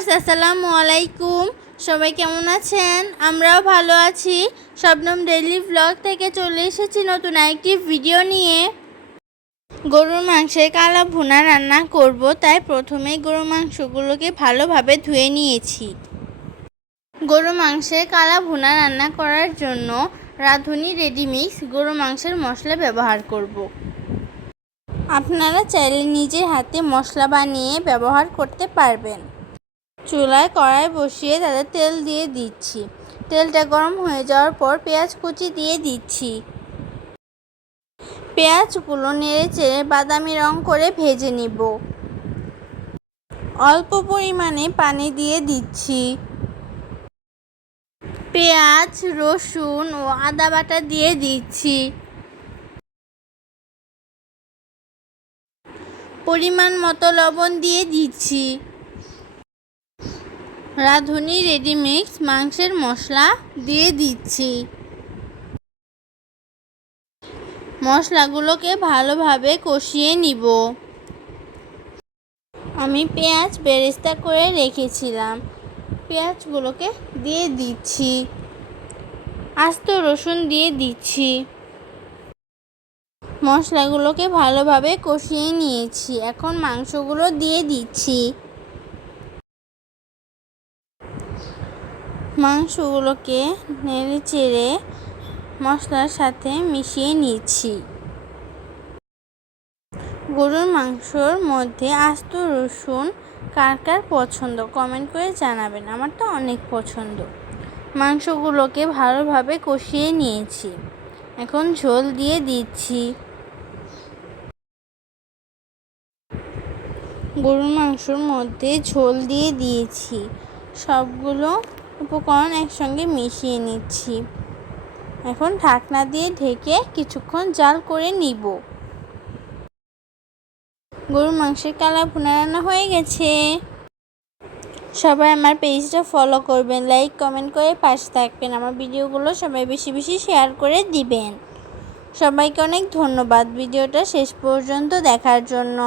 Viewers আসসালামু আলাইকুম। সবাই কেমন আছেন? আমরাও ভালো আছি। শবনম ডেইলি ব্লগ থেকে চলে এসেছি নতুন আরেকটি ভিডিও নিয়ে। গরুর মাংসের কালা ভুনা রান্না করব, তাই প্রথমেই গরুর মাংসগুলোকে ভালোভাবে ধুয়ে নিয়েছি। গরুর মাংসের কালা ভুনা রান্না করার জন্য রাঁধুনি রেডিমিক্স গরুর মাংসের মশলা ব্যবহার করব। আপনারা চাইলে নিজের হাতে মশলা বানিয়ে ব্যবহার করতে পারবেন। চুলায় কড়াই বসিয়ে তাতে তেল দিয়ে দিচ্ছি। তেলটা গরম হয়ে যাওয়ার পর পেঁয়াজ কুচি দিয়ে দিচ্ছি। পেঁয়াজগুলো নেড়ে চেড়ে বাদামি রং করে ভেজে নিব। অল্প পরিমাণে পানি দিয়ে দিচ্ছি। পেঁয়াজ, রসুন ও আদা বাটা দিয়ে দিচ্ছি। পরিমাণ মতো লবণ দিয়ে দিচ্ছি। রাঁধুনি রেডিমিক্স মাংসের মশলা দিয়ে দিচ্ছি। মশলাগুলোকে ভালোভাবে কষিয়ে নিব। আমি পেঁয়াজ বেরেস্তা করে রেখেছিলাম, পেঁয়াজগুলোকে দিয়ে দিচ্ছি। আস্ত রসুন দিয়ে দিচ্ছি। মশলাগুলোকে ভালোভাবে কষিয়ে নিয়েছি। এখন মাংসগুলো দিয়ে দিচ্ছি। মাংসগুলোকে নেড়ে চেড়ে মশলার সাথে মিশিয়ে নিচ্ছি। গরুর মাংসর মধ্যে আস্ত রসুন কার কার পছন্দ কমেন্ট করে জানাবেন। আমার তো অনেক পছন্দ। মাংসগুলোকে ভালোভাবে কষিয়ে নিয়েছি। এখন ঝোল দিয়ে দিচ্ছি। গরুর মাংসর মধ্যে ঝোল দিয়ে দিয়েছি। সবগুলো উপকরণ একসঙ্গে মিশিয়ে নিচ্ছি। এখন ঢাকনা দিয়ে ঢেকে কিছুক্ষণ জাল করে নিব। গরুর মাংসের কালা ভুনা রান্না হয়ে গেছে। সবাই আমার পেজটা ফলো করবেন, লাইক কমেন্ট করে পাশে থাকবেন। আমার ভিডিওগুলো সবাই বেশি বেশি শেয়ার করে দিবেন। সবাইকে অনেক ধন্যবাদ ভিডিওটা শেষ পর্যন্ত দেখার জন্য।